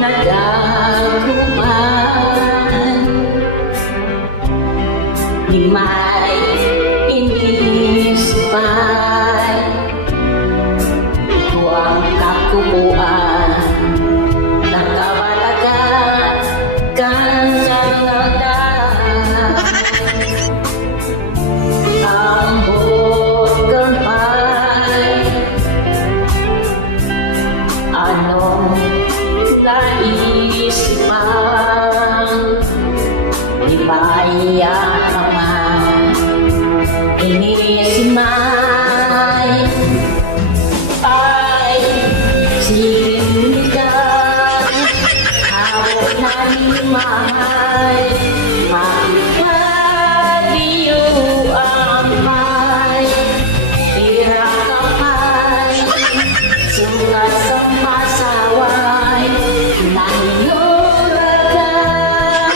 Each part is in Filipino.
nagkakuman, di may inisipay huwag kakupuan nakawalagan kan sa ambot kampay anong naisipan di baya naman inisimay ay sinigang hawak na limay magpadiyo ang may tira kapay sugat sa masaway nahiyuragan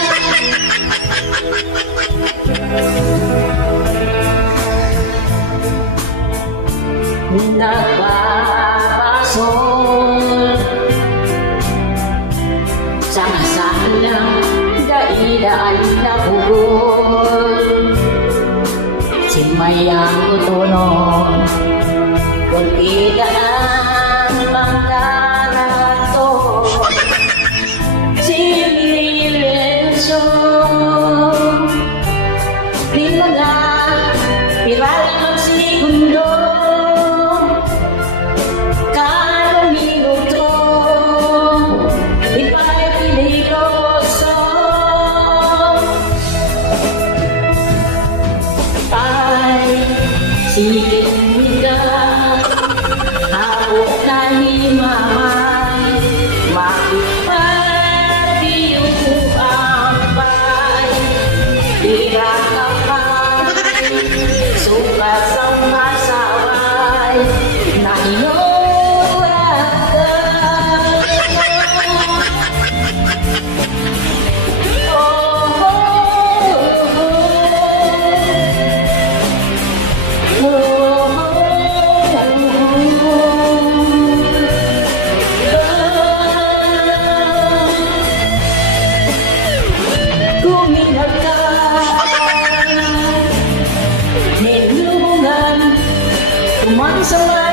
nagpapasol sa masalang daidaan na bugol simayang tutunon kung idaan mangkarato silenso di mga piral magsegundo sige nga, hawak na limay, makipagdiyo ang pay, tira kapay, sukat sa masaway, nahinuragan. Kuminag ka, nilungan, tumansama